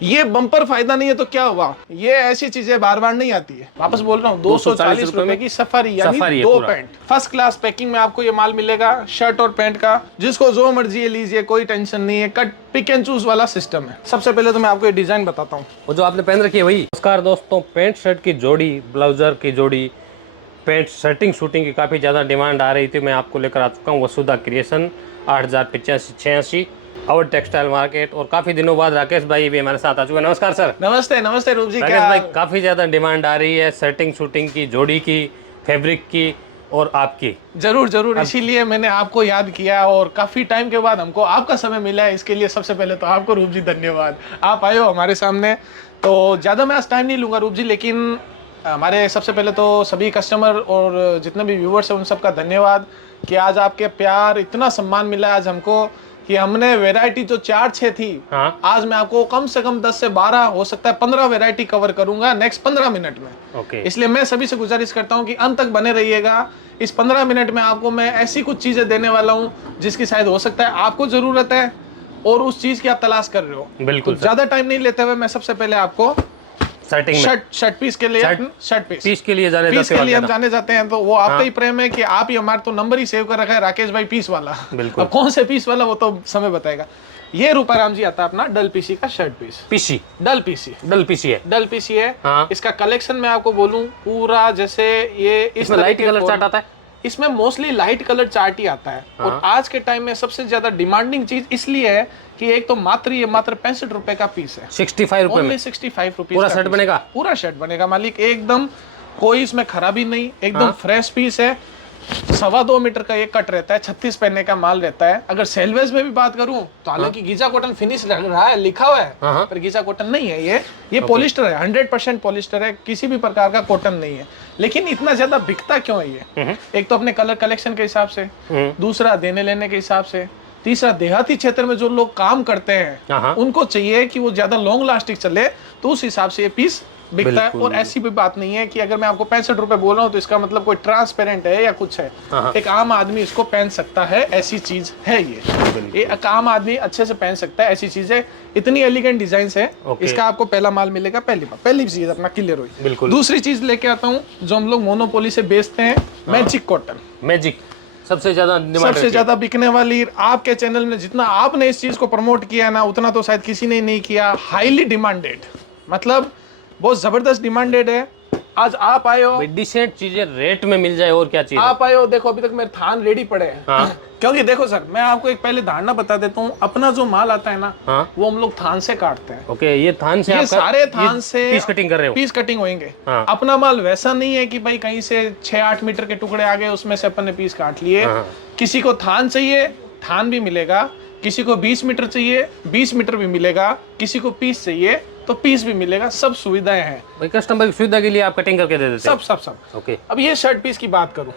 ये बम्पर फायदा नहीं है तो क्या हुआ, ये ऐसी चीजें बार बार नहीं आती है। वापस बोल रहा हूँ, 240 रुपए की सफारी यानी दो पैंट, फर्स्ट क्लास पैकिंग में आपको ये माल मिलेगा, शर्ट और पैंट का। जिसको जो मर्जी लीजिए, कोई टेंशन नहीं है, कट पिक एंड चूज वाला सिस्टम है। सबसे पहले तो मैं आपको ये डिजाइन बताता हूँ, वो जो आपने पहन रखी है वही। नमस्कार दोस्तों, पैंट शर्ट की जोड़ी, ब्लाउजर की जोड़ी, पैंट शर्टिंग शूटिंग की काफ़ी ज़्यादा डिमांड आ रही थी। मैं आपको लेकर आ चुका हूँ वसुधा क्रिएशन, 808586 और टेक्सटाइल मार्केट। और काफ़ी दिनों बाद राकेश भाई भी हमारे साथ आ चुके हैं। नमस्कार सर। नमस्ते नमस्ते रूप जी। राकेश क्या भाई, काफ़ी ज़्यादा डिमांड आ रही है शर्टिंग शूटिंग की, जोड़ी की, फैब्रिक की और आपकी। जरूर जरूर, इसीलिए मैंने आपको याद किया और काफी टाइम के बाद हमको आपका समय मिला है। इसके लिए सबसे पहले तो आपको रूप जी धन्यवाद, आप आए हो हमारे सामने। तो ज़्यादा मैं आज टाइम नहीं लूँगा रूप जी, लेकिन हमारे सबसे पहले तो सभी कस्टमर और जितने भी व्यूवर्स हैं उन सबका धन्यवाद कि आज आपके प्यार, इतना सम्मान मिला आज हमको कि हमने वैरायटी जो 4-6 थी, हाँ। आज मैं आपको कम से कम 10 से 12, हो सकता है 15 वैरायटी कवर करूंगा नेक्स्ट 15 मिनट में। ओके। इसलिए मैं सभी से गुजारिश करता हूं कि अंत तक बने रहिएगा। इस 15 मिनट में आपको मैं ऐसी कुछ चीजें देने वाला हूं जिसकी शायद हो सकता है आपको जरूरत है और उस चीज की आप तलाश कर रहे हो। बिल्कुल। तो ज्यादा टाइम नहीं लेते हुए मैं सबसे पहले आपको शर्टिंग में शर्ट पीस के लिए शर्ट पीस के लिए हम जाने जाते हैं। तो वो आपका ही प्रेम है कि आप ही हमारा तो नंबर ही सेव कर रखा है, राकेश भाई पीस वाला। बिल्कुल। अब कौन से पीस वाला वो तो समय बताएगा। ये रूपाराम जी आता है अपना डल पीसी का शर्ट पीस। पीसी, डल पीसी है। डल पीसी है। हाँ। इसका कलेक्शन मैं आपको बोलूं पूरा, जैसे ये इसमें लाइट कलर चार्ट आता है। इसमें मोस्टली लाइट कलर चार्ट ही आता है। हाँ। और आज के टाइम में सबसे ज्यादा डिमांडिंग चीज इसलिए है कि एक तो ये मात्र 65 रुपए का पीस है। 65 रुपए में 65 रुपीज पूरा शर्ट बनेगा। पूरा शर्ट बनेगा मालिक, एकदम कोई इसमें खराबी नहीं, एकदम हाँ। फ्रेश पीस है। 2.25 मीटर का ये कट रहता है, 36 पहनने का माल रहता है। अगर सेलवेज में भी बात करूं तो हालांकि गीजा कॉटन फिनिश लग रहा है, लिखा हुआ है, हाँ। पर गीजा कॉटन नहीं है। ये पॉलिस्टर है, 100% पॉलिस्टर है, किसी भी प्रकार का कॉटन नहीं है। लेकिन इतना ज्यादा बिकता क्यों है ये? एक तो अपने कलर कलेक्शन के हिसाब से, दूसरा देने लेने के हिसाब से, तीसरा देहाती क्षेत्र में जो लोग काम करते हैं उनको चाहिए कि वो ज्यादा लॉन्ग लास्टिंग चले, तो उस हिसाब से ये पीस बिकता है। और ऐसी भी बात नहीं है कि अगर मैं आपको 65 रुपए बोल रहा हूँ तो इसका मतलब कोई ट्रांसपेरेंट है या कुछ है। एक आम आदमी इसको पहन सकता है, ऐसी चीज है ये एक आम आदमी अच्छे से पहन सकता है, ऐसी चीज है। इतनी एलिगेंट डिजाइन है। इसका आपको पहला माल मिलेगा, पहली चीज अपना क्लियर हुई। दूसरी चीज लेके आता हूँ जो हम लोग मोनोपोली से बेचते हैं, मैजिक कॉटन। मैजिक सबसे ज्यादा बिकने वाली। आपके चैनल में जितना आपने इस चीज को प्रमोट किया है ना, उतना तो शायद किसी ने नहीं किया। हाईली डिमांडेड, मतलब बहुत जबरदस्त डिमांडेड है। आज आप आए हो, डिसेंट चीजें रेट में मिल जाए और क्या चीज। आप आए हो, देखो अभी तक मेरे थान रेडी पड़े हैं। हाँ। क्योंकि देखो सर, मैं आपको एक पहले धारणा बता देता हूँ, अपना जो माल आता है ना, वो हम लोग थान से काटते हैं। ओके, ये थान से, ये सारे थान से पीस कटिंग कर रहे हो। पीस कटिंग होंगे। हाँ। अपना माल वैसा नहीं है कि भाई कहीं से 6-8 मीटर के टुकड़े आ गए, उसमें से अपन ने पीस काट लिए। किसी को थान चाहिए, थान भी मिलेगा। किसी को 20 मीटर चाहिए, 20 मीटर भी मिलेगा। किसी को पीस चाहिए तो पीस भी मिलेगा। सब सुविधाएं हैं भाई, कस्टमर की सुविधा के लिए आप कटिंग करके दे देते हैं। सब। ओके। अब ये शर्ट पीस की बात करूं,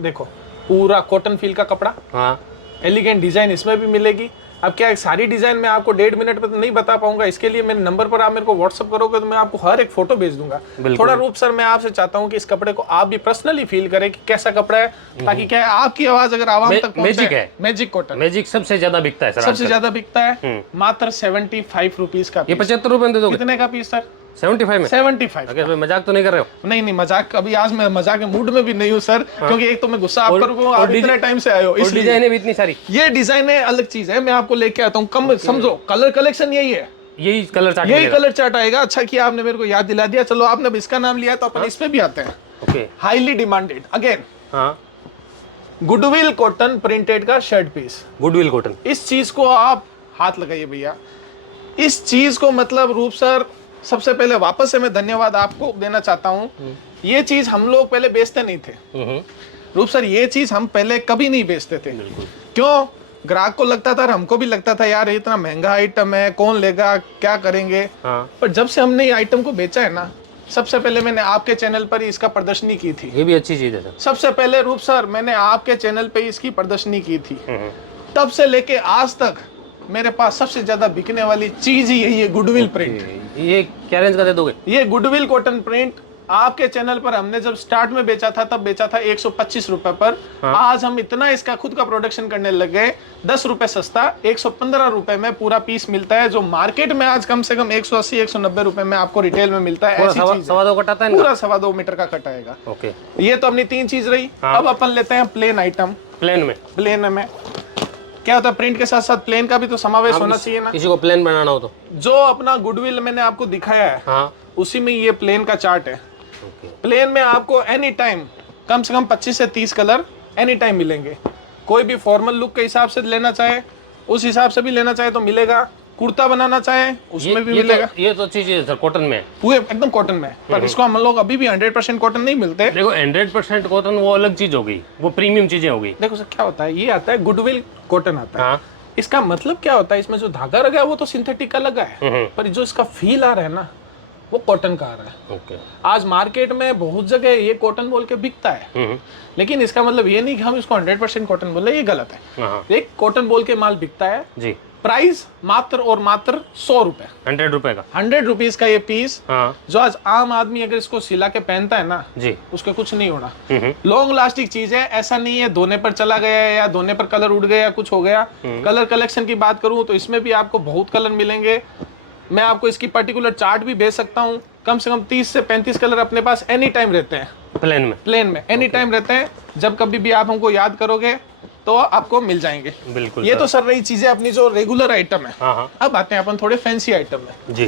देखो पूरा कॉटन फील का कपड़ा, हाँ। एलिगेंट डिजाइन इसमें भी मिलेगी। अब क्या है, सारी डिजाइन मैं आपको 1.5 मिनट में तो नहीं बता पाऊंगा। इसके लिए मेरे नंबर पर आप मेरे को व्हाट्सअप करोगे तो मैं आपको हर एक फोटो भेज दूंगा। थोड़ा रूप सर, मैं आपसे चाहता हूं कि इस कपड़े को आप भी पर्सनली फील करें कि कैसा कपड़ा है, ताकि क्या है आपकी आवाज अगर आवाम तक पहुंचे। मैजिक है, मैजिक कॉटन मैजिक सबसे ज्यादा बिकता है सर, सबसे ज्यादा बिकता है। मात्र 75 रुपीज का। ये 75 रुपए में दे दोगे? कितने का पीस सर? 75 में। 75। अगर मजाक तो नहीं कर रहे हो? नहीं, मजाक, अभी आज मैं मजाक के मूड में भी नहीं हूँ सर। क्योंकि एक तो मैं गुस्सा आप पर हूँ, आप इतने टाइम से आए हो, इसलिए डिजाइनें भी इतनी सारी। ये डिजाइन है, अलग चीज है, मैं आपको लेके आता हूँ। कम समझो, कलर कलेक्शन यही है, यही कलर चार्ट आएगा। अच्छा किया आपने मेरे को याद दिला दिया। चलो, आपने इसका नाम लिया तो अपन इस पे भी आते हैं। Okay. Highly demanded again, goodwill cotton printed का शर्ट पीस। गुडविल कॉटन, इस चीज को आप हाथ लगाइए भैया। इस चीज को मतलब रूप सर, सबसे पहले वापस से मैं धन्यवाद आपको देना चाहता हूँ। ये चीज हम लोग पहले बेचते नहीं थे रूप सर, ये चीज हम पहले कभी नहीं बेचते थे। क्यों? ग्राहक को लगता था और हमको भी लगता था यार इतना महंगा आइटम है, कौन लेगा, क्या करेंगे। पर जब से हमने ये आइटम को बेचा है ना, सबसे पहले मैंने आपके चैनल पर ही इसका प्रदर्शनी की थी। ये भी अच्छी चीज है सर। सबसे पहले रूप सर, मैंने आपके चैनल पे इसकी प्रदर्शनी की थी। तब से लेके आज तक मेरे पास सबसे ज्यादा बिकने वाली चीज ही यही है, गुडविल प्रिंट। ये क्या रेंज का दे दोगे? ये गुडविल कॉटन प्रिंट आपके चैनल पर हमने जब स्टार्ट में बेचा था तब बेचा था 125 रुपए पर। आज हम इतना इसका खुद का प्रोडक्शन करने लग गए, 10 रुपए सस्ता 115 रुपए में पूरा पीस मिलता है, जो मार्केट में आज कम से कम 180-190 रुपए में आपको रिटेल में मिलता है। ऐसी चीज सवा 2 कट आता है पूरा 2.25 मीटर का कट आएगा। ओके, ये तो अपनी 3 चीज रही। अब अपन लेते हैं प्लेन आइटम। प्लेन में क्या होता है, प्रिंट के साथ साथ प्लेन का भी तो समावेश होना चाहिए ना। किसी को प्लेन बनाना हो तो जो अपना गुडविल मैंने आपको दिखाया है, हाँ, उसी में ये प्लेन का चार्ट है। ओके। प्लेन में आपको एनी टाइम कम से कम 25 से 30 कलर एनी टाइम मिलेंगे। कोई भी फॉर्मल लुक के हिसाब से लेना चाहे उस हिसाब से भी लेना चाहे तो मिलेगा, कुर्ता बनाना चाहे उसमें भी मिलेगा। ये तो चीज है सर, कॉटन में पूरे एकदम कॉटन में, पर इसको हम लोग अभी भी 100% कॉटन नहीं मिलते। देखो 100% कॉटन वो अलग चीज हो गई, वो प्रीमियम चीजें हो गई। देखो सर क्या होता है, ये आता है गुडविल कॉटन आता है। हाँ, इसका मतलब क्या होता है, इसमें जो धागा लगा है वो तो सिंथेटिक का लगा है, पर जो इसका फील आ रहा है ना वो कॉटन का आ रहा है। ओके। आज मार्केट में बहुत जगह ये कॉटन बोल के बिकता है, लेकिन इसका मतलब ये नहीं कि हम इसको 100% कॉटन बोले, ये गलत है। एक कॉटन बोल के माल बिकता है जी। प्राइस मात्र और मात्र 100 रुपए, 100 रुपए का, 100 रुपीज का ये पीस। हाँ, जो आज आम आदमी अगर इसको सिला के पहनता है ना जी, उसके कुछ नहीं होना। लॉन्ग लास्टिक चीज है, ऐसा नहीं है धोने पर चला गया या धोने पर कलर उड़ गया या कुछ हो गया। कलर कलेक्शन की बात करूं तो इसमें भी आपको बहुत कलर मिलेंगे। मैं आपको इसकी पर्टिकुलर चार्ट भी भेज सकता हूं। कम से कम 30 से 35 कलर अपने पास एनी टाइम रहते हैं। प्लेन में एनी टाइम रहते हैं, जब कभी भी आप हमको याद करोगे तो आपको मिल जाएंगे। बिल्कुल। ये तो सर रही चीजें अपनी जो रेगुलर आइटम है। हाँ। अब आते हैं अपन थोड़े फैंसी आइटम में। जी।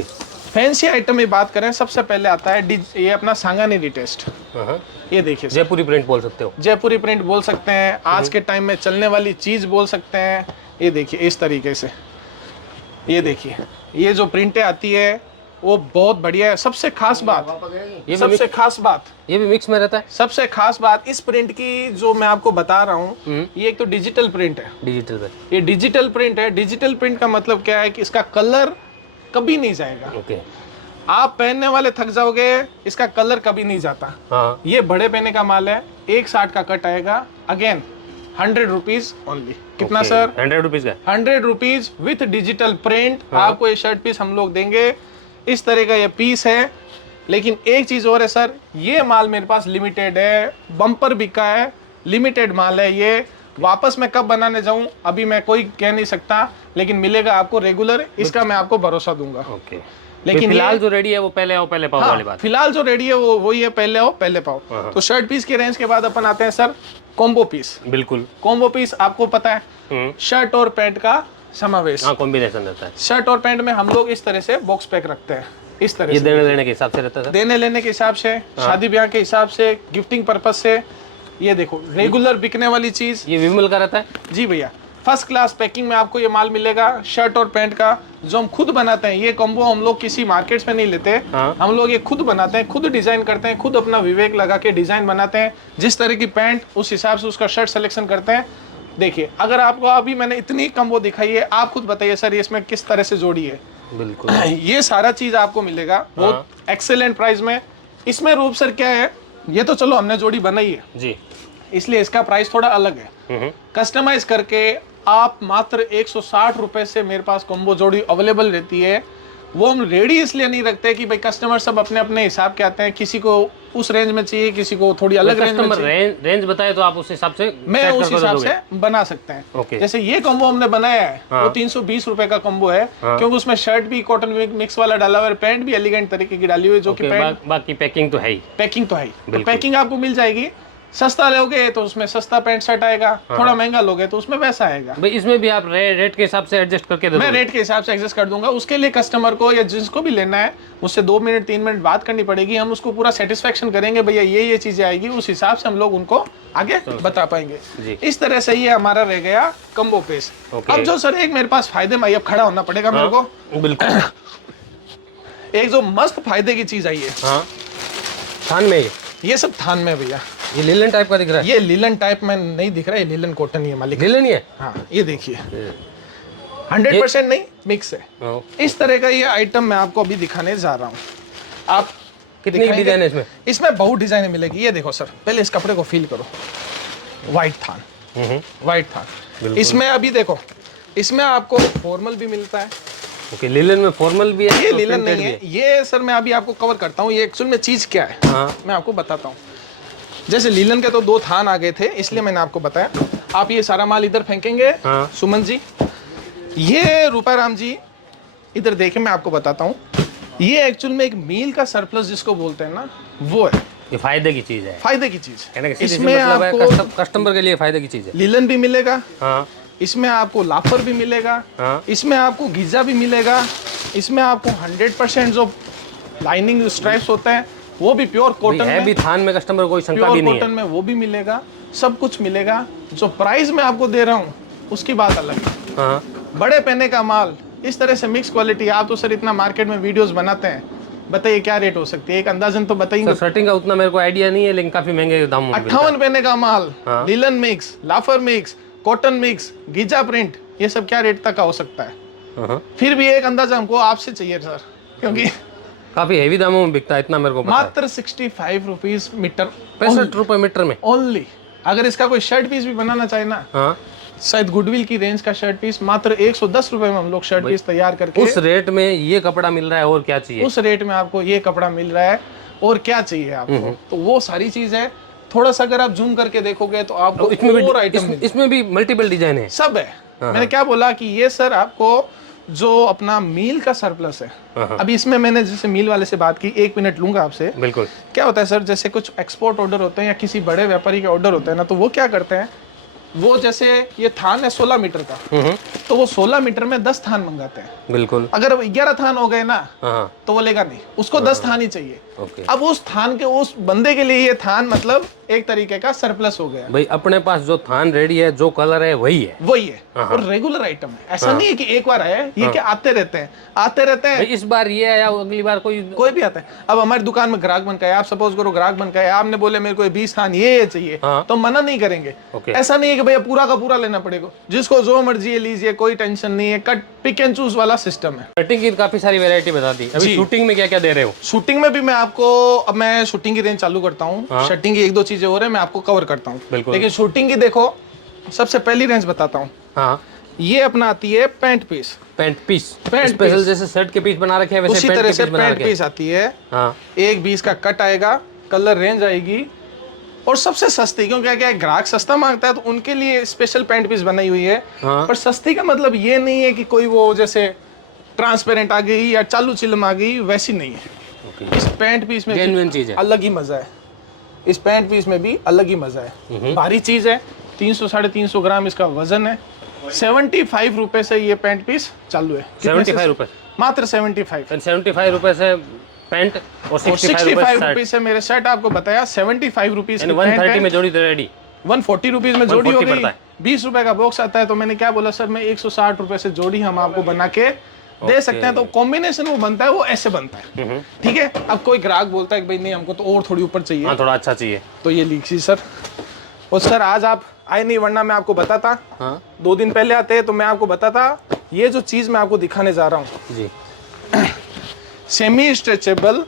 फैंसी आइटम में बात करें, सबसे पहले आता है ये अपना सांगानेरी टेस्ट। ये देखिए जयपुरी प्रिंट बोल सकते हो, जयपुरी प्रिंट बोल सकते हैं, आज के टाइम में चलने वाली चीज बोल सकते हैं। ये देखिए इस तरीके से, ये देखिए ये जो प्रिंटें आती है वो बहुत बढ़िया है। सबसे खास बात, ये भी मिक्स में रहता है। सबसे खास बात इस प्रिंट की जो मैं आपको बता रहा हूँ, ये एक तो डिजिटल प्रिंट है। ये डिजिटल प्रिंट है। डिजिटल प्रिंट का मतलब क्या है कि इसका कलर कभी नहीं जाएगा। ओके। आप पहनने वाले थक जाओगे, इसका कलर कभी नहीं जाता। हाँ। ये बड़े पहने का माल है, 160 का कट आएगा। Again 100 rupees only. कितना सर? 100 रुपीज का, 100 रुपीज विथ डिजिटल प्रिंट। आपको ये शर्ट पीस हम लोग देंगे। इस तरह का ये पीस है। लेकिन एक चीज और है सर, ये माल मेरे पास लिमिटेड है, बम्पर बिका है, लिमिटेड माल है। ये वापस मैं कब बनाने जाऊं अभी मैं कोई कह नहीं सकता, लेकिन मिलेगा आपको रेगुलर, इसका मैं आपको भरोसा दूंगा। ओके। लेकिन फिलहाल जो रेडी है वो पहले आओ पहले पाओ वाली बात। फिलहाल जो रेडी है वो वही है, पहले आओ पहले पाओ। तो शर्ट पीस के रेंज के बाद अपन आते हैं सर कॉम्बो पीस। बिल्कुल। कॉम्बो पीस आपको पता है, शर्ट और पैंट का समावेश। हाँ, कॉम्बिनेशन रहता है। शर्ट और पैंट में हम लोग इस तरह से बॉक्स पैक रखते हैं। इस तरह ये से देने लेने के हिसाब से रहता है सर? देने लेने के हिसाब से, शादी ब्याह के हिसाब से, गिफ्टिंग पर्पस से। ये देखो रेगुलर बिकने वाली चीज। ये विमल का रहता है? जी भैया, फर्स्ट क्लास पैकिंग में आपको ये माल मिलेगा। शर्ट और पैंट का जो हम खुद बनाते हैं, ये कॉम्बो हम लोग किसी मार्केट में नहीं लेते। हम लोग ये खुद बनाते हैं, खुद डिजाइन करते हैं, खुद अपना विवेक लगा के डिजाइन बनाते हैं। जिस तरह की पैंट उस हिसाब से उसका शर्ट सिलेक्शन करते हैं। देखिए अगर आपको अभी मैंने इतनी कॉम्बो दिखाई है, आप खुद बताइए सर इसमें किस तरह से जोड़ी है। बिल्कुल। ये सारा चीज आपको मिलेगा बहुत एक्सेलेंट प्राइस में। इसमें रूप सर क्या है, ये तो चलो हमने जोड़ी बनाई है जी, इसलिए इसका प्राइस थोड़ा अलग है। कस्टमाइज करके आप मात्र 160 रुपए से मेरे पास कॉम्बो जोड़ी अवेलेबल रहती है। वो हम रेडी इसलिए नहीं रखते कि भाई कस्टमर सब अपने अपने हिसाब के आते हैं, किसी को उस रेंज में चाहिए, किसी को थोड़ी अलग रेंज में चाहिए। रेंज बताए तो आप उस हिसाब से मैं उस हिसाब से बना सकते हैं। ओके। जैसे ये कॉम्बो हमने बनाया है वो 320 रुपए का कॉम्बो है, क्योंकि उसमें शर्ट भी कॉटन मिक्स वाला डाला हुआ है, पैंट भी एलिगेंट तरीके की डाली हुई है, जो कि बाकी पैकिंग तो है ही। पैकिंग तो है ही। पैकिंग आपको मिल जाएगी। सस्ता लोगे तो उसमें सस्ता पैंट शर्ट आएगा, थोड़ा महंगा लोगे तो उसमें वैसा आएगा। भाई इसमें भी आप रेट के हिसाब से एडजस्ट करके दे दोगे? मैं रेट के हिसाब से एडजस्ट कर दूंगा। उसके लिए कस्टमर को या जिसको भी लेना है मुझसे 2 मिनट 3 मिनट बात करनी पड़ेगी। हम उसको पूरा सेटिस्फेक्शन करेंगे, भैया ये चीजें आएगी, उस हिसाब से हम लोग उनको आगे बता पाएंगे। इस तरह से ये हमारा रह गया कम्बो पीस। अब जो सर एक मेरे पास फायदे में, अब खड़ा होना पड़ेगा मेरे को। बिल्कुल। एक जो मस्त फायदे की चीज आई है, थान में ये सब थान में भैया। ये लिलन टाइप का दिख रहा है? ये लिलन टाइप में नहीं दिख रहा है, लिलन कॉटन ही है मालिक। लिलन ही है? हाँ ये देखिए 100% नहीं मिक्स है। इस तरह का ये आइटम मैं आपको अभी दिखाने जा रहा हूँ। आप कितनी डिजाइन है इसमें? इसमें बहुत डिजाइन मिलेगी। ये देखो सर, पहले इस कपड़े को फील करो, व्हाइट थान, व्हाइट थान। इसमें अभी देखो, इसमें आपको फॉर्मल भी मिलता है, ओके, लिलन में फॉर्मल भी है? ये तो लिलन printed नहीं भी है, ये सर मैं अभी आपको कवर करता हूँ ये एक्चुअल में चीज क्या है। हाँ। मैं आपको बताता हूँ। जैसे लिलन के तो 2 थान आ गए थे, इसलिए मैंने आपको बताया। आप ये सारा माल इधर फेंकेंगे। हाँ। सुमन जी, ये रूपाराम जी इधर देखें, मैं आपको बताता हूँ। ये एक्चुअल में एक मील का सरप्लस जिसको बोलते हैं ना, वो है। ये फायदे की चीज है, फायदे की चीज। कहने का सीधी सी इसमें मतलब है आपको कस्टमर के लिए फायदे की चीज है। लिलन भी मिलेगा, हाँ इसमें आपको लाफर भी मिलेगा, हाँ। इसमें आपको गीजा भी मिलेगा, इसमें आपको 100% जो लाइनिंग स्ट्राइप्स होता है वो भी प्योर कॉटन है में, भी थान में, कस्टमर कोई शंका प्योर भी नहीं कॉटन है। में वो भी मिलेगा, सब कुछ मिलेगा। जो प्राइस मैं आपको दे रहा हूँ उसकी बात अलग है। हाँ। बड़े पहने का माल इस तरह से मिक्स क्वालिटी, आप तो सर इतना मार्केट में वीडियोस बनाते हैं, बताइए क्या रेट हो सकती है, एक अंदाजन तो बताएंगे। शर्टिंग का उतना मेरे को आइडिया नहीं है, लेकिन काफी महंगे दामों में मिलता है। 58 पहने का माल, हाँ। लिलन मिक्स, लाफर mix, cotton mix, Giza print, ये सब क्या रेट तक का हो सकता है? हाँ। फिर भी एक अंदाजा हमको आपसे चाहिए सर, क्योंकि काफी हेवी दामों में बिकता है, इतना मेरे को पता है। मात्र 65 रुपीज मीटर, 65 रुपए मीटर में ओनली। अगर इसका कोई शर्ट पीस भी बनाना चाहे ना, हाँ। शायद गुडविल की रेंज का शर्ट पीस मात्र 110 रुपए में हम लोग शर्ट पीस तैयार करके, उस रेट में ये कपड़ा मिल रहा है, और क्या चाहिए? उस रेट में आपको ये कपड़ा मिल रहा है, और क्या चाहिए आपको? तो वो सारी चीज है। थोड़ा सा अगर आप जूम करके देखोगे तो आपको तो इसमें और भी आइटम इसमें भी मल्टीपल डिजाइन है, सब है। मैंने क्या बोला कि ये सर आपको जो अपना मील का सरप्लस है, अभी इसमें मैंने जैसे मील वाले से बात की, 1 मिनट लूंगा आपसे। बिल्कुल। क्या होता है सर, जैसे कुछ एक्सपोर्ट ऑर्डर होते हैं या किसी बड़े व्यापारी के ऑर्डर होते हैं ना, तो वो क्या करते हैं, वो जैसे ये थान है 16 मीटर का, तो वो 16 मीटर में 10 थान मंगाते हैं। बिल्कुल। अगर 11 थान हो गए ना, हाँ। तो वो लेगा नहीं, उसको 10 थान ही चाहिए। ओके। अब उस थान के उस बंदे के लिए ये थान मतलब एक तरीके का सरप्लस हो गया। भाई अपने पास जो थान रेडी है, जो कलर है वही है, वही है, और रेगुलर आइटम है। ऐसा नहीं है कि एक बार आया, ये क्या आते रहते हैं, आते रहते हैं। भाई इस बार ये आया, अगली बार कोई भी आता है। अब हमारी दुकान में ग्राहक बन गए, आप सपोज करो ग्राहक बन गए, आपने बोले मेरे को 20 थान ये चाहिए, हाँ। तो मना नहीं करेंगे। ओके। ऐसा नहीं है कि भैया पूरा का पूरा लेना पड़ेगा, जिसको जो मर्जी है लीजिए, कोई टेंशन नहीं है। कट पिक एंड चूज वाला सिस्टम है। कटिंग की काफी सारी वैरायटी बता दी। अभी शूटिंग में क्या क्या दे रहे हो? शूटिंग में भी मैं आपको, अब मैं शूटिंग की रेंज चालू करता हूँ। शूटिंग की 1-2 चीजें हो रही है, मैं आपको कवर करता हूँ। बिल्कुल। लेकिन शूटिंग की देखो, सबसे पहली रेंज बताता हूँ। हाँ। ये अपना आती है pant piece. Pant piece pant special, piece. जैसे शर्ट के पीस बना रखे हैं वैसे उसी पैंट तरह के से पीस बना पैंट रखे हैं। पीस आती है। हाँ। 1-20 का कट आएगा, कलर रेंज आएगी, और सबसे सस्ती, क्योंकि क्या है, ग्राहक सस्ता मांगता है तो उनके लिए स्पेशल पैंट पीस बनाई हुई है। हाँ। पर सस्ती का मतलब ये नहीं है कि कोई वो जैसे ट्रांसपेरेंट आ गई या चालू चिलम आ गई, वैसी नहीं है। इस पैंट पीस में जेन्युइन चीज है, अलग ही मजा है। इस पैंट पीस में भी अलग ही मजा है। भारी चीज है, 300-350 ग्राम इसका वजन है। 75 रुपए से ये पैंट पीस चालू है। 75 रुपए, मात्र 75। 75 रुपए से पैंट, और 65 रुपीज से मेरे शर्ट आपको बताया। 75 रुपीज 130 में जोड़ी रेडी, 140 रुपीज में जोड़ी हो 140 गई। पड़ता है। 20 रुपए का बॉक्स आता है, तो मैंने क्या बोला सर, मैं 160 रुपए से जोड़ी हम आपको बना के दे सकते हैं। तो कॉम्बिनेशन वो बनता है, वो ऐसे बनता है। ठीक है। अब कोई ग्राहक बोलता है कि भाई नहीं हमको तो और थोड़ी ऊपर चाहिए, हाँ थोड़ा अच्छा चाहिए, तो ये लीजिए सर। और सर आज आप आए नहीं, वरना मैं आपको बताता। हाँ। 2 दिन पहले आते तो मैं आपको बताता। ये जो चीज मैं आपको दिखाने जा रहा हूँ जी, सेमी स्ट्रेचेबल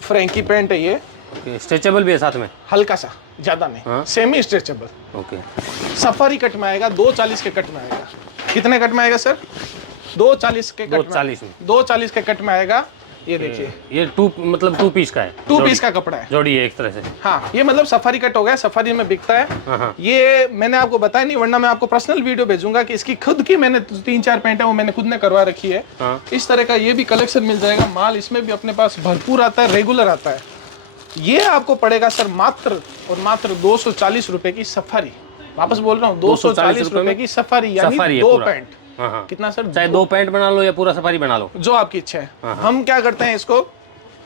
फ्रैंकी पैंट है ये। ओके। स्ट्रेचेबल भी है साथ में, हल्का सा, ज्यादा नहीं। हाँ। Semi stretchable, okay. Safari cut में आएगा, 240 के कट में आएगा। कितने कट में आएगा सर? 240 के कट 240 में। 240 के कट में आएगा। ये देखिए, ये मतलब 2 पीस का है, 2 पीस का कपड़ा है। जोड़ी है एक तरह से। हाँ, ये मतलब सफारी कट हो गया, सफारी में बिकता है। हाँ। ये मैंने आपको बताया नहीं, वरना मैं आपको पर्सनल वीडियो भेजूंगा कि इसकी खुद की मैंने 3-4 पैंट है, वो मैंने खुद ने करवा रखी है। हाँ। इस तरह का ये भी कलेक्शन मिल जाएगा। माल इसमें भी अपने पास भरपूर आता है, रेगुलर आता है। ये आपको पड़ेगा सर मात्र और मात्र 240 रुपए की सफारी। वापस बोल रहा हूँ, 240 रुपए की सफारी, यानी सफारी है 2 पूरा। पैंट। हाँ। कितना सर? चाहे 2 पैंट बना लो या पूरा सफारी बना लो, जो आपकी इच्छा है। हम क्या करते हैं, इसको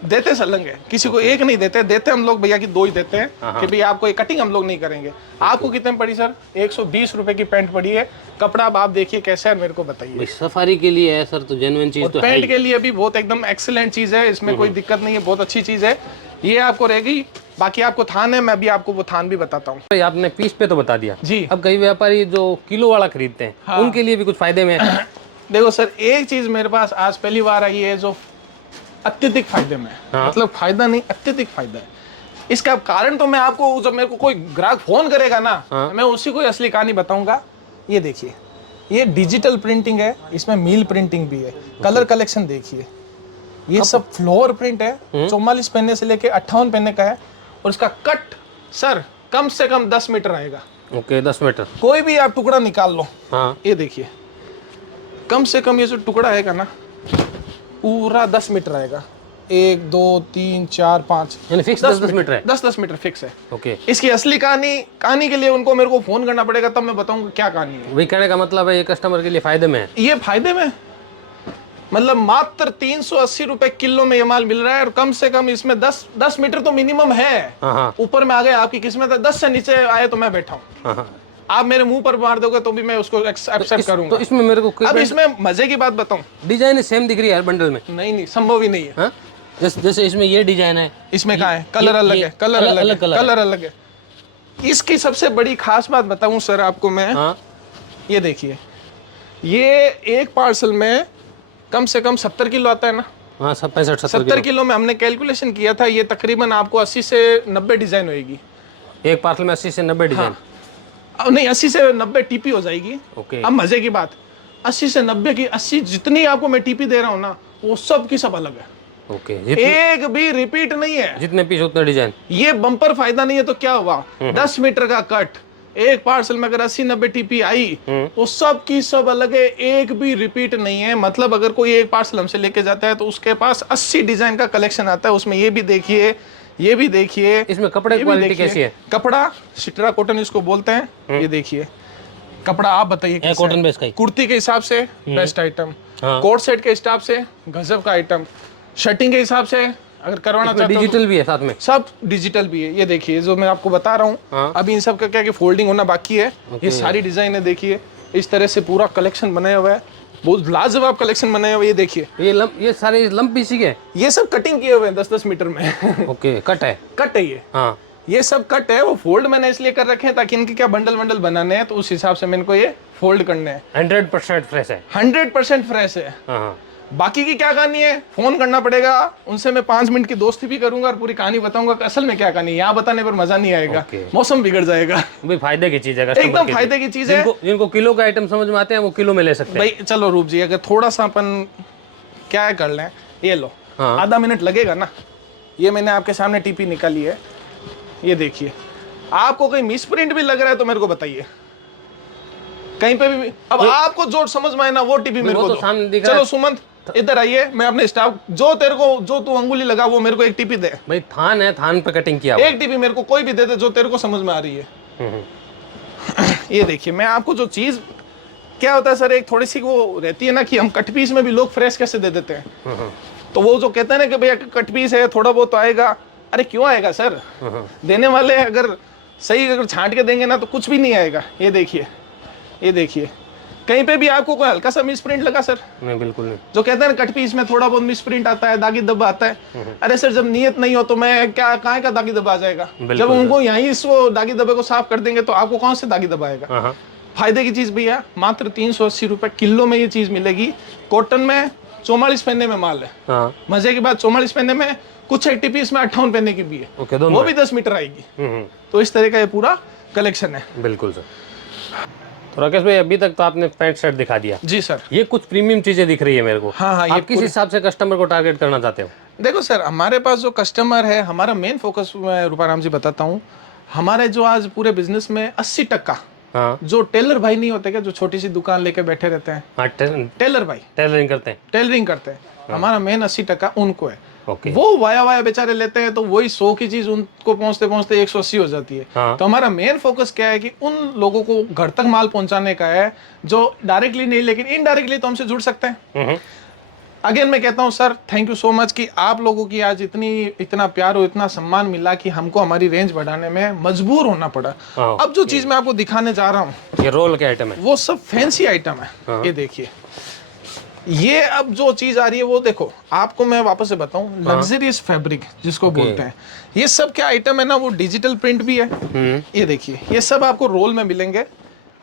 देते सलंग है, किसी को एक नहीं देते हम लोग भैया की 2 ही देते हैं कि भैया आपको ये कटिंग हम लोग नहीं करेंगे। आपको कितने में पड़ी सर? 120 रुपए की पैंट पड़ी है। कपड़ा अब आप देखिए कैसा है, मेरे को बताइए। सफारी के लिए है सर, तो जेन्युइन चीज तो है पैंट ही। के लिए भी बहुत एकदम एक्सीलेंट चीज है, इसमें कोई दिक्कत नहीं है, बहुत अच्छी चीज है। ये आपको रहेगी। बाकी आपको थान है, मैं भी आपको वो थान भी बताता हूँ। आपने पीस पे तो बता दिया जी। अब कई व्यापारी जो किलो वाला खरीदते हैं, हाँ। उनके लिए भी कुछ फायदे में है? देखो सर, एक चीज मेरे पास आज पहली बार आई है जो अत्यधिक फायदे में है। हाँ। मतलब फायदा नहीं, अत्यधिक फायदा है। इसका कारण तो मैं आपको, जब मेरे को कोई ग्राहक फोन करेगा ना, हाँ। मैं उसी को असली कहानी बताऊंगा। ये देखिए, ये डिजिटल प्रिंटिंग है, इसमें मील प्रिंटिंग भी है। कलर कलेक्शन देखिए, ये सब फ्लोर प्रिंट है। 44 पन्ने से लेके 58 पन्ने का है। और इसका कट सर कम से कम 10 मीटर आएगा। Okay 10 metre. कोई भी आप टुकड़ा निकाल लो। हाँ ये देखिए, कम से कम ये जो टुकड़ा आएगा ना, पूरा 10 मीटर आएगा। 1 2 3 4 5 यानी फिक्स 10 मीटर है। 10 मीटर फिक्स है। ओके, इसकी असली कहानी के लिए उनको मेरे को फोन करना पड़ेगा, तब मैं बताऊंगा क्या कहानी है। वही कहने का मतलब है ये कस्टमर के लिए फायदे में है। ये फायदे में, मतलब मात्र 380 रुपए किलो में ये माल मिल रहा है। और कम से कम इसमें 10 मीटर तो मिनिमम है। हाँ हाँ ऊपर में आ गए आपकी किस्मत है, 10 से नीचे आए तो मैं बैठा हूँ। हाँ हाँ। आप मेरे मुंह पर मार दोगे तो भी मैं उसको एक्सेप्ट करूंगा। तो इसमें मेरे को अब इसमें मजे की बात बताऊं, डिजाइन सेम दिख रही है हर बंडल में। नहीं संभव ही नहीं है। हाँ? जैसे इसमें ये डिजाइन है, इसमें कहाँ है? कलर अलग है, कलर अलग है, कलर अलग है। इसकी सबसे बड़ी खास बात बताऊं सर आपको मैं, हाँ ये देखिए, ये एक पार्सल में कम से कम 70 किलो आता है ना। हाँ, सब 65-70 70 किलो में हमने कैलकुलेशन किया था, ये तकरीबन आपको 80 से 90 डिजाइन होएगी। एक पार्सल में 80 से 90 डिजाइन। अब नहीं, 80 से 90 टीपी हो जाएगी। ओके, अब मजे की बात, 80 से 90 की 80 जितनी आपको मैं टीपी दे रहा हूँ ना, वो सब की सब अलग है। ओके, एक भी रिपीट नहीं है। जितने पीस उतने डिजाइन। ये बम्पर फायदा नहीं है तो क्या हुआ? 10 मीटर का कट, एक पार्सल में अगर 80-90 टीपी आई, वो सब की सब अलग है, एक भी रिपीट नहीं है। मतलब अगर कोई एक पार्सल हमसे लेके जाता है तो उसके पास 80 डिजाइन का कलेक्शन आता है। उसमें ये भी देखिए, ये भी देखिए। इसमें कपड़े की क्वालिटी कैसी है? कपड़ा सिट्रा कॉटन इसको बोलते हैं। ये देखिए कपड़ा, आप बताइए कैसा कॉटन है? बेस का ही। कुर्ती के हिसाब से बेस्ट आइटम, हाँ। कोट सेट के हिसाब से गजब का आइटम, शर्टिंग के हिसाब से अगर करवाना चाहते हो डिजिटल भी है साथ में, सब डिजिटल भी है। ये देखिए जो मैं आपको बता रहा हूँ। हाँ। अभी इन सब का क्या कि फोल्डिंग होना बाकी है। ये सारी डिजाइन है, देखिए इस तरह से पूरा कलेक्शन बनाया हुआ है, बहुत लाजवाब कलेक्शन बनाया हुआ है। ये देखिए, ये सारे लंप पीसी के, ये सब कटिंग किए हुए हैं 10-10 मीटर में। ओके, कट है। कट है ये। हाँ, ये सब कट है। वो फोल्ड मैंने इसलिए कर रखे हैं ताकि इनके क्या बंडल बनाने हैं, तो उस हिसाब से मैंने को ये फोल्ड करने हैं। 100% फ्रेश है। 100% फ्रेश है। हाँ हाँ। बाकी की क्या कहानी है, फोन करना पड़ेगा उनसे। मैं 5 मिनट की दोस्ती भी करूंगा और पूरी कहानी बताऊंगा कि असल में क्या कहानी है। यहाँ बताने पर मजा नहीं आएगा, मौसम बिगड़ जाएगा। भाई फायदे की चीज है, कस्टमर एकदम के फायदे लिए। की चीज है। जिनको किलो का आइटम समझ में आते हैं वो किलो में ले सकते हैं। भाई चलो रूप जी, अगर थोड़ा सा अपन क्या कर लें, ये लो। हाँ। आधा मिनट लगेगा ना। ये मैंने आपके सामने टीपी निकाली है, ये देखिए। आपको कहीं मिस प्रिंट भी लग रहा है तो मेरे को बताइए, कहीं पे भी। अब आपको जो समझ में आए ना वो टीपी मेरे को तो दो। सामने दिख रहा चलो है। सुमंत इधर आइए, मैं अपने स्टाफ जो तू अंगुली लगा वो मेरे को एक टीपी दे। भाई थान है, थान पे कटिंग किया हुआ। एक टीपी मेरे को कोई भी दे दे जो तेरे को समझ में आ रही है। ये देखिए, मैं आपको जो चीज, क्या होता है सर, एक थोड़ी सी वो रहती है ना कि हम कट पीस में भी लोग फ्रेश कैसे दे देते हैं। तो वो जो कहते हैं ना कि भैया कट पीस है, थोड़ा बहुत तो आएगा। अरे क्यों आएगा सर? देने वाले अगर सही अगर छांट के देंगे ना तो कुछ भी नहीं आएगा। ये देखिए, ये देखिए, कहीं पे भी आपको कोई हल्का सा मिस प्रिंट लगा सर? नहीं, बिल्कुल नहीं। जो कहते हैं कट पीस में थोड़ा बहुत मिस प्रिंट आता है, दागी धब्बा आता है। अरे सर जब नियत नहीं हो तो मैं क्या, कहाँ का दागी धब्बा आ जाएगा? जब उनको यहीं इस वो दागी धब्बे को साफ कर देंगे तो आपको कौन से दागी धब्बा आएगा? फायदे की चीज भैया, मात्र 380 रुपए किलो में ये चीज मिलेगी। कॉटन में 44 पन्ने में माल है। हाँ। मजे की बात, 44 पन्ने में कुछ 80 पीस में 58 पन्ने की भी है। ओके, वो भी 10 मीटर आएगी। तो इस तरह का ये पूरा कलेक्शन है। बिल्कुल सर। तो राकेश भाई, अभी तक तो आपने पैंट शर्ट दिखा दिया। जी सर। ये कुछ प्रीमियम चीजें दिख रही है मेरे को। हाँ, आप किस हिसाब से कस्टमर को टारगेट करना चाहते हो? देखो सर, हमारे पास जो कस्टमर है, हमारा मेन फोकस, मैं रूपाराम जी बताता हूँ, हमारे जो आज पूरे बिजनेस में 80% हाँ। जो टेलर भाई नहीं होते क्या, जो छोटी सी दुकान लेके बैठे रहते हैं, हाँ, टेलर भाई टेलरिंग करते हैं। टेलरिंग करते हैं, हमारा मेन 80% उनको है। ओके। वो वाया बेचारे लेते हैं तो वही 100 की चीज उनको पहुंचते पहुंचते 180 हो जाती है। हाँ। तो हमारा मेन फोकस क्या है कि उन लोगों को घर तक माल पहुंचाने का है जो डायरेक्टली नहीं लेकिन इनडायरेक्टली तो हमसे जुड़ सकते हैं। अगेन मैं कहता हूं sir, thank you so much कि आप लोगों की आज इतना प्यार और इतना सम्मान मिला कि हमको हमारी रेंज बढ़ाने में मजबूर होना पड़ा। अब जो चीज मैं आपको दिखाने जा रहा हूँ, ये रोल के आइटम है, वो सब फैंसी आइटम है। ये देखिए, ये अब जो चीज आ रही है वो देखो, आपको मैं वापस से बताऊं, लग्जरियस फैब्रिक जिसको बोलते हैं, ये सब क्या आइटम है ना, वो डिजिटल प्रिंट भी है। ये देखिए, ये सब आपको रोल में मिलेंगे।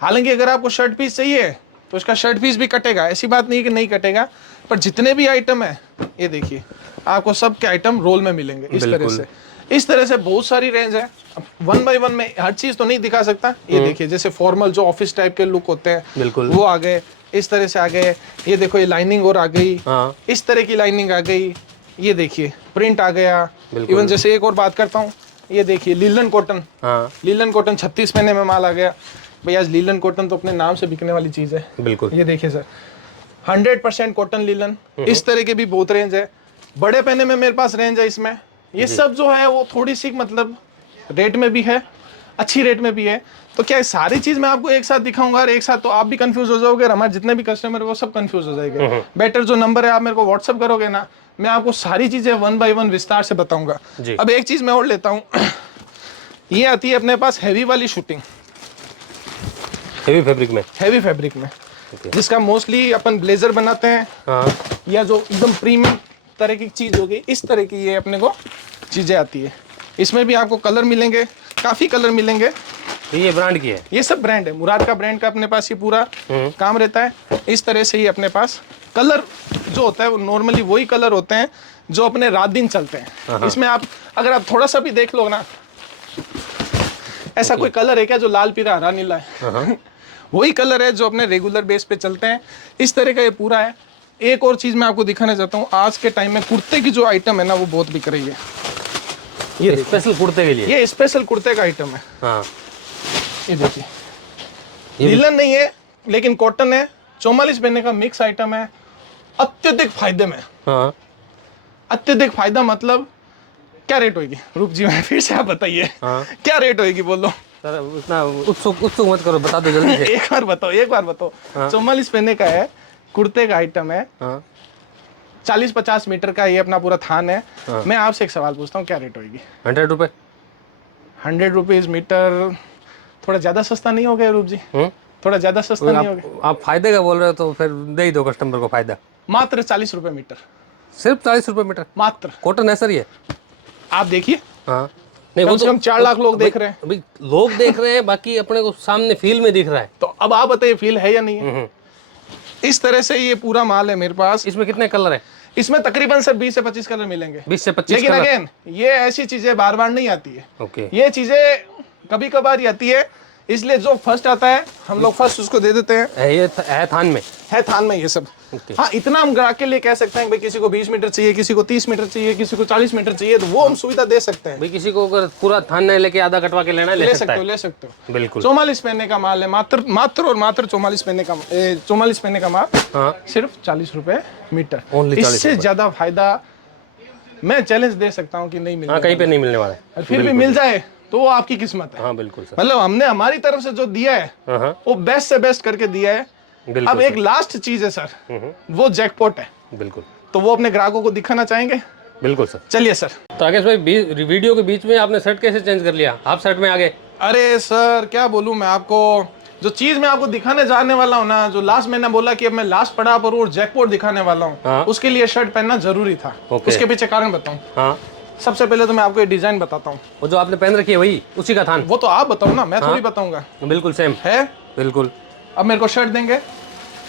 हालांकि अगर आपको शर्ट पीस चाहिए तो इसका शर्ट पीस भी कटेगा, ऐसी बात नहीं कि नहीं कटेगा, पर जितने भी आइटम है, ये देखिए आपको सब के आइटम रोल में मिलेंगे इस तरह से। इस तरह से बहुत सारी रेंज है। अब 1 बाय 1 में हर चीज तो नहीं दिखा सकता। ये देखिए जैसे फॉर्मल जो ऑफिस टाइप के लुक होते हैं बिल्कुल। वो आ गए, इस तरह से आ गए। ये देखो ये लाइनिंग और आ गई, हाँ इस तरह की लाइनिंग आ गई। ये देखिए प्रिंट आ गया। इवन जैसे एक और बात करता हूँ, ये देखिए लीलन कॉटन। हाँ लीलन कॉटन 36 महीने में माल आ गया। भैया लीलन कॉटन तो अपने नाम से बिकने वाली चीज है। बिल्कुल। ये देखिए सर 100% कॉटन लीलन। इस तरह के भी बहुत रेंज है। बड़े पहने में मेरे पास रेंज है इसमें। ये सब जो है वो थोड़ी सी मतलब रेट में भी है, अच्छी रेट में भी है। तो क्या सारी चीज मैं आपको एक साथ दिखाऊंगा और एक साथ तो आप भी कंफ्यूज हो जाओगे और हमारे जितने भी कस्टमर है वो सब कंफ्यूज हो जाएंगे। बेटर जो नंबर है आप मेरे को व्हाट्सअप करोगे ना, मैं आपको सारी चीजें 1 बाय 1 विस्तार से बताऊंगा। अब एक चीज मैं और लेता हूँ, ये आती है अपने पास हैवी वाली शूटिंग, हेवी फैब्रिक में, हैवी फैब्रिक में, जिसका मोस्टली अपन ब्लेजर बनाते हैं। हाँ या जो एकदम प्रीमियम तरह की चीज होगी, इस तरह की ये अपने को चीजें आती है। इसमें भी आपको कलर मिलेंगे, काफी कलर मिलेंगे। ये ब्रांड की है, ये सब ब्रांड है, मुराद का ब्रांड का अपने पास ये पूरा काम रहता है। इस तरह से ही अपने पास कलर जो होता है वो नॉर्मली वही कलर होते हैं जो अपने रात दिन चलते हैं। इसमें आप अगर आप थोड़ा सा भी देख लो ना, ऐसा कोई कलर है क्या जो लाल पीला हरा नीला है? वही कलर है जो अपने रेगुलर बेस पे चलते हैं। इस तरह का ये पूरा है। एक और चीज मैं आपको दिखाना चाहता हूँ, आज के टाइम में कुर्ते की जो आइटम है ना वो बहुत बिक रही है। ये स्पेशल कुर्ते के लिए, ये स्पेशल कुर्ते का आइटम है। हाँ ये देखिए लीलन नहीं है लेकिन कॉटन है, 44 पहनने का मिक्स आइटम है, अत्यधिक फायदे में। हाँ अत्यधिक फायदा मतलब क्या रेट होगी? रूप जी मैं फिर से आप बताइए। हाँ क्या रेट होगी बोलो सर, इतना उत्सुक मत करो, बता दो जल्दी से। एक बार बताओ। 44 पहनने का है, कुर्ते का आइटम है, हाँ 40-50 मीटर का ये अपना पूरा थान है। मैं आपसे एक सवाल पूछता हूँ, क्या रेट होगी? 100 रुपये। 100 रुपीज मीटर थोड़ा ज्यादा सस्ता नहीं हो गया रूप जी? थोड़ा ज्यादा सस्ता नहीं हो गया? आप फायदे का बोल रहे हो तो फिर दे ही दो कस्टमर को फायदा। मात्र 40 रुपए मीटर, सिर्फ 40 रुपये मीटर। मात्र। कॉटन है सर ये? आप देखिए, हाँ नहीं, कम वो से तो कम 4 लाख लोग देख रहे हैं। अभी लोग देख रहे हैं, बाकी अपने को सामने फील में दिख रहा है। तो अब आप बताइए फील है या नहीं है? इस तरह से ये पूरा माल है मेरे पास। इसमें कितने कलर है? इसमें तकरीबन सर 20 से 25 कलर मिलेंगे। 20 से 25 लेकिन कलर। अगेन ये ऐसी चीजें बार बार नहीं आती है। ओके। ये चीजें कभी कभार ही आती है, इसलिए जो फर्स्ट आता है हम लोग फर्स्ट उसको दे देते हैं। ये है थान में, है थान में ये सब। हाँ इतना हम ग्राहक के लिए कह सकते हैं भाई किसी को 20 मीटर चाहिए, किसी को 30 मीटर चाहिए, किसी को 40 मीटर चाहिए, तो वो हम सुविधा दे सकते हैं। भाई किसी को अगर पूरा थान नहीं लेके आधा कटवा के लेना है, ले सकता है। ले सकते हो। बिल्कुल। 44 पहनने का माल है, मात्र और मात्र 44 पहनने का माल। हाँ सिर्फ 40 रुपए मीटर। Only 40 इससे ज्यादा फायदा मैं चैलेंज दे सकता हूँ कि नहीं मिलेगा। हाँ कहीं पे नहीं मिलने वाला है। और फिर भी मिल जाए तो वो आपकी किस्मत है। हाँ बिल्कुल सर। मतलब हमने हमारी तरफ से जो दिया है हाँ वो बेस्ट से बेस्ट करके दिया है। बिल्कुल। अब एक लास्ट चीज है सर, वो जैकपॉट है। बिल्कुल। तो वो अपने ग्राहकों को दिखाना चाहेंगे? बिल्कुल सर। चलिए सर। तो राकेश भाई वीडियो के बीच में आपने शर्ट कैसे चेंज कर लिया? आप शर्ट में आ गए। अरे सर क्या बोलूं मैं आपको, जो चीज मैं आपको दिखाने जाने वाला हूँ ना, जो लास्ट मैंने बोला कि अब मैं लास्ट पड़ाव पर और जैकपॉट दिखाने वाला हूँ, हाँ। उसके लिए शर्ट पहनना जरूरी था। उसके पीछे कारण बताऊं? हाँ सबसे पहले तो मैं आपको ये डिजाइन बताता हूँ। वो जो आपने पहन रखी है वही उसी का थान? वो तो आप बताओ ना, मैं थोड़ी बताऊंगा। बिल्कुल सेम है। बिल्कुल। अब मेरे को शर्ट देंगे,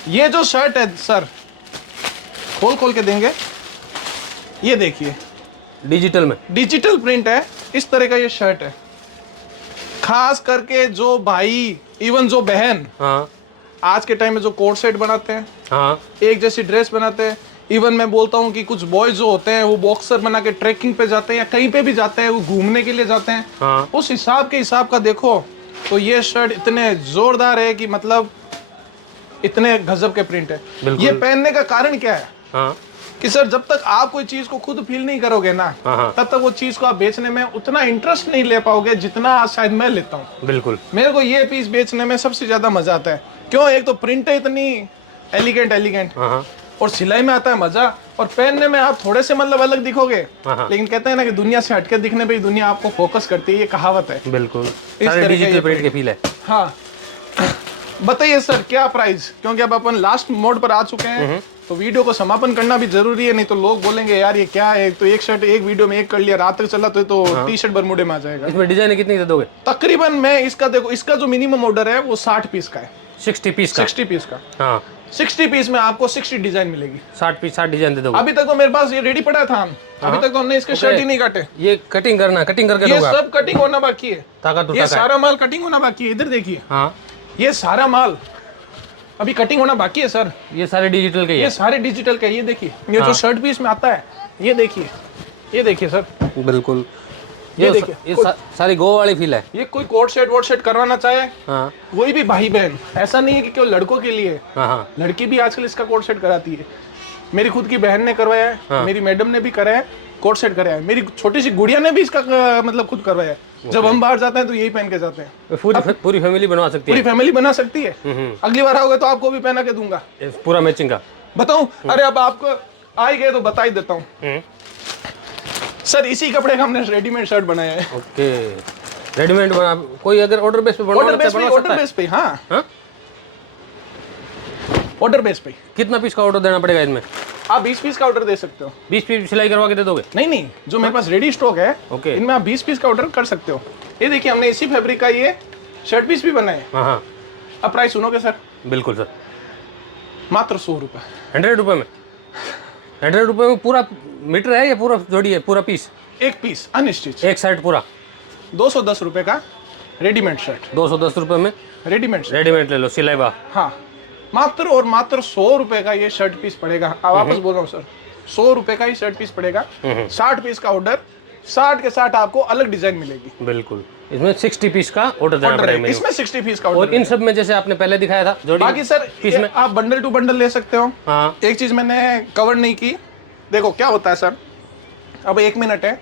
ये जो शर्ट है सर खोल के देंगे। ये देखिए डिजिटल में, डिजिटल प्रिंट है, इस तरह का ये शर्ट है। खास करके जो भाई, इवन जो बहन हाँ आज के टाइम में जो कोट सेट बनाते हैं, हाँ एक जैसी ड्रेस बनाते हैं, इवन मैं बोलता हूँ कि कुछ बॉयज जो होते हैं वो बॉक्सर बना के ट्रैकिंग पे जाते हैं या कहीं पे भी जाते हैं, वो घूमने के लिए जाते हैं। हाँ। उस हिसाब का देखो तो ये शर्ट इतने जोरदार है कि मतलब इतने गजब के प्रिंट है। ये पहनने का कारण क्या है? हाँ कि सर जब तक आप कोई चीज को खुद फील नहीं करोगे ना, हाँ। तब तक वो चीज को आप बेचने में उतना इंटरेस्ट नहीं ले पाओगे जितना शायद मैं लेता हूँ। बिल्कुल। मेरे को ये पीस बेचने में सबसे ज्यादा मजा आता है। क्यों? एक तो प्रिंट है इतनी एलिगेंट, हाँ और सिलाई में आता है मजा, और पहनने में आप थोड़े से मतलब अलग दिखोगे। लेकिन कहते हैं ना कि दुनिया से हटके दिखने पे ही दुनिया आपको फोकस करती है, ये कहावत है। बिल्कुल। तरह डिजिटल प्रिंट के फील है। हाँ बताइए सर क्या प्राइस? क्योंकि अब अपन लास्ट मोड पर आ चुके हैं तो वीडियो को समापन करना भी जरूरी है, नहीं तो लोग बोलेंगे यार ये क्या है, तो एक शर्ट एक वीडियो में एक कर लिया, रात तक चला तो टी शर्ट बरमूडे में आ जाएगा। इसमें डिजाइन कितनी दे दोगे? तकरीबन मैं इसका देखो, इसका जो मिनिमम ऑर्डर है वो 60 पीस का है। 60 पीस का? 60 पीस का। हाँ 60 पीस में आपको 60 डिजाइन मिलेगी। 60 पीस 60 डिजाइन दे दोगे? अभी तक तो मेरे पास ये रेडी पड़ा था, अभी तक तो हमने इसके शर्ट ही नहीं काटे। ये कटिंग करके ये दोगे आप? सब कटिंग होना बाकी है, ताकत ये उठा का है। सारा माल कटिंग होना बाकी है। इधर देखिए, हाँ, ये सारा माल अभी कटिंग होना बाकी है सर। ये सारे डिजिटल के ही ये है। सारे डिजिटल का, ये देखिए, ये जो शर्ट पीस में आता है, ये देखिए सर, बिल्कुल। ये देखिए, ये सारी गो वाली फील है। ये कोई कोट सेट वोट सेट करवाना चाहे, हाँ कोई भी भाई बहन, ऐसा नहीं है कि केवल लड़कों के लिए। हाँ हाँ, लड़की भी आजकल इसका कोट सेट कराती है। मेरी खुद की बहन ने करवाया है, हाँ। मेरी मैडम ने भी कराया है, कोट सेट कराया है। मेरी छोटी सी गुड़िया ने भी इसका मतलब खुद करवाया है। जब हम बाहर जाते हैं तो यही पहन के जाते हैं। पूरी फैमिली बनवा सकती पूरी है। फैमिली बना सकती है। अगली बार आओगे तो आपको भी पहना के दूंगा। पूरा मैचिंग का बताऊं? अरे अब आपको आ ही गए तो बता ही देता हूँ सर। इसी कपड़े का हमने रेडीमेड शर्ट बनाया है। ओके, रेडीमेड बना, कोई अगर ऑर्डर बेस पे बनवाना चाहे बनवा सकता ऑर्डर है। बेस पे, हाँ, हाँ? ऑर्डर बेस पे। कितना पीस का ऑर्डर देना पड़ेगा इसमें? आप 20 पीस का ऑर्डर दे सकते हो। 20 पीस सिलाई करवा के दे दोगे? नहीं, जो मेरे पास रेडी स्टॉक है, ओके। इनमें आप 20 पीस का ऑर्डर कर सकते हो। ये देखिए, हमने इसी फैब्रिक का ये शर्ट पीस भी बनाए। हाँ हाँ, अब प्राइस सुनोगे सर? बिल्कुल सर। मात्र 100 रुपये। 100 रुपये में? 100 रुपये में पूरा मीटर है या पूरा जोड़ी है, पूरा पीस? एक पीस अनस्टिच, एक शर्ट पूरा 210 रुपये का रेडीमेड शर्ट। 210 रुपये में रेडीमेड शर्ट, रेडीमेड ले लो, सिलाई बा। हाँ, मात्र और मात्र 100 रुपये का ये शर्ट पीस पड़ेगा। अब वापस बोल रहा हूँ सर, 100 रुपये का ही शर्ट पीस पड़ेगा। 60 पीस का ऑर्डर, 60 के 60 आपको अलग डिजाइन मिलेगी। बिल्कुल, इसमें 60 पीस का ऑर्डर देना ऑर्डर पड़ेगा है, इसमें 60 पीस का और ऑर्डर। इन सब में जैसे आपने पहले दिखाया था जोड़ी, बाकी सर पीस में आप बंडल टू बंडल ले सकते हो। हाँ एक चीज मैंने कवर नहीं की, देखो क्या होता है सर। अब 1 मिनट है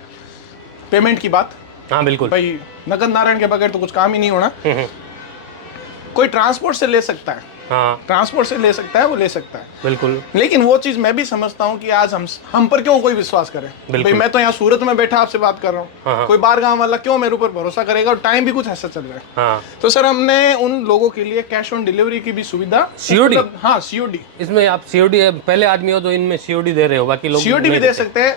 पेमेंट की बात। हाँ बिल्कुल। भाई नगद नारायण के बगैर तो कुछ काम ही नहीं होना। कोई ट्रांसपोर्ट से ले सकता है, हाँ ट्रांसपोर्ट से ले सकता है, वो ले सकता है। बिल्कुल। लेकिन वो चीज मैं भी समझता हूँ कि आज हम पर क्यों कोई विश्वास करे। भाई मैं तो यहाँ सूरत में बैठा आपसे बात कर रहा हूँ, हाँ। कोई बाहर गाँव वाला क्यों मेरे ऊपर भरोसा करेगा। और टाइम भी कुछ ऐसा चल रहा है। हाँ, तो सर हमने उन लोगों के लिए कैश ऑन डिलीवरी की भी सुविधा, COD? हाँ COD, इसमें आप COD पहले आदमी हो तो इनमें COD दे रहे हो, बाकी लोग COD भी नहीं दे देते। सकते हैं।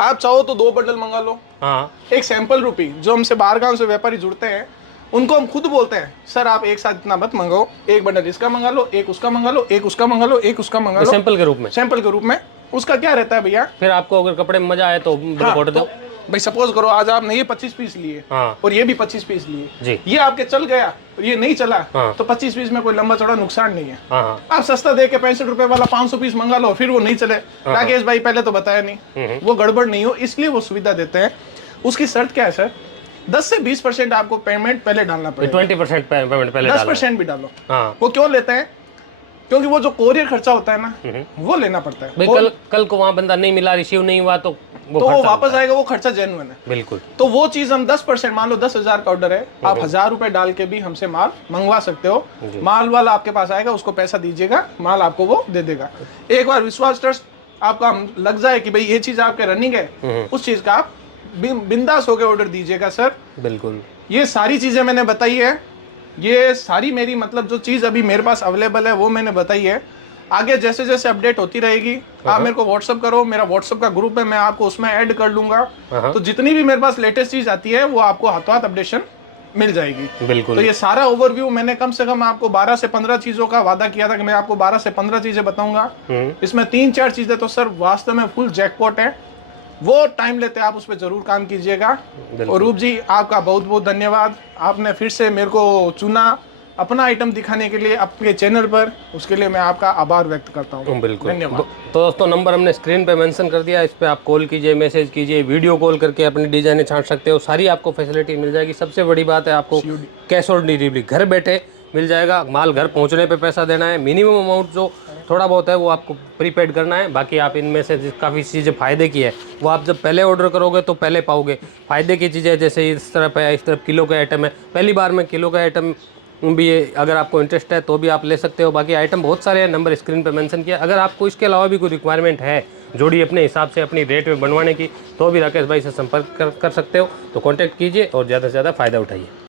आप चाहो तो 2 बंडल मंगा लो। हाँ एक सैंपल रुपी जो हमसे बाहर गांव से व्यापारी जुड़ते हैं, उनको हम खुद बोलते हैं सर आप एक साथ इतना मत मंगाओ, एक बंडल इसका मंगा लो, एक उसका मंगा लो, एक उसका मंगा लो, एक उसका मंगा लो, सैंपल के रूप में। सैंपल के रूप में। उसका क्या रहता है भैया, फिर आपको अगर कपड़े में मजा आए तो हाँ, ऑर्डर दो। भाई सपोज करो आज आपने ये 25 पीस लिए हाँ और ये भी 25 पीस लिए, जी। ये आपके चल गया और ये नहीं चला, हाँ। तो 25 पीस में कोई लंबा चौड़ा नुकसान नहीं है। हाँ हाँ, आप सस्ता दे के 65 रुपए वाला 500 पीस मंगा लो, फिर वो नहीं चले, राकेश भाई पहले तो बताया नहीं, वो गड़बड़ नहीं हो, इसलिए वो सुविधा देते हैं। उसकी शर्त क्या है सर, 10 से 20% आपको पेमेंट पहले डालना पड़ेगा। 20% पेमेंट पहले डालो। 10% भी डालो। हाँ वो क्यों लेते हैं, क्योंकि वो जो कोरियर खर्चा होता है ना, वो लेना पड़ता है। भाई कल को वहाँ बंदा नहीं मिला, रिसीव नहीं हुआ तो वो तो वो खर्चा वापस आएगा, वो खर्चा जेन्युइन है। बिल्कुल। तो वो चीज हम 10%, मान लो 10,000 का ऑर्डर है, आप 1,000 रुपए डाल के भी हमसे माल मंगवा सकते हो। माल वाला आपके पास आएगा, उसको पैसा दीजिएगा, माल आपको वो दे देगा। एक बार विश्वास ट्रस्ट आपका लग जाए कि भाई ये चीज आपके रनिंग है, उस चीज का आप बिंदास होकर ऑर्डर दीजिएगा सर। बिल्कुल। ये सारी चीजें मैंने बताई है, ये सारी मेरी मतलब जो चीज अभी मेरे पास अवेलेबल है वो मैंने बताई है। आगे जैसे जैसे अपडेट होती रहेगी आप मेरे को व्हाट्सअप करो, मेरा व्हाट्सअप का ग्रुप है, मैं आपको उसमें ऐड कर लूंगा। तो जितनी भी मेरे पास लेटेस्ट चीज आती है वो आपको हाथों हाथ अपडेशन मिल जाएगी। बिल्कुल। तो ये सारा ओवरव्यू मैंने कम से कम आपको 12 से 15 चीजों का वादा किया था कि मैं आपको 12 से 15 चीजें बताऊंगा। इसमें 3-4 चीजें तो सर वास्तव में फुल जैकपॉट है, वो टाइम लेते आप उस पर जरूर काम कीजिएगा। और रूप जी आपका बहुत बहुत धन्यवाद, आपने फिर से मेरे को चुना अपना आइटम दिखाने के लिए आपके चैनल पर, उसके लिए मैं आपका आभार व्यक्त करता हूँ। बिल्कुल धन्यवाद। तो दोस्तों नंबर हमने स्क्रीन पे मेंशन कर दिया, इस पे आप कॉल कीजिए, मैसेज कीजिए, वीडियो कॉल करके अपनी डिजाइनें छांट सकते हो, सारी आपको फैसिलिटी मिल जाएगी। सबसे बड़ी बात है आपको कैश ऑन डिलीवरी घर बैठे मिल जाएगा, माल घर पहुंचने पे पैसा देना है, मिनिमम अमाउंट जो थोड़ा बहुत है वो आपको प्रीपेड करना है। बाकी आप इनमें से काफ़ी चीज़ें फ़ायदे की है वो आप जब पहले ऑर्डर करोगे तो पहले पाओगे। फ़ायदे की चीज़ें जैसे इस तरफ है, इस तरफ किलो का आइटम है, पहली बार में किलो का आइटम भी अगर आपको इंटरेस्ट है तो भी आप ले सकते हो। बाकी आइटम बहुत सारे हैं, नंबर स्क्रीन पे मेंशन किया। अगर आपको इसके अलावा भी कोई रिक्वायरमेंट है जोड़ी अपने हिसाब से अपनी रेट में बनवाने की तो भी राकेश भाई से संपर्क कर सकते हो। तो कांटेक्ट कीजिए और ज़्यादा से ज़्यादा फ़ायदा उठाइए।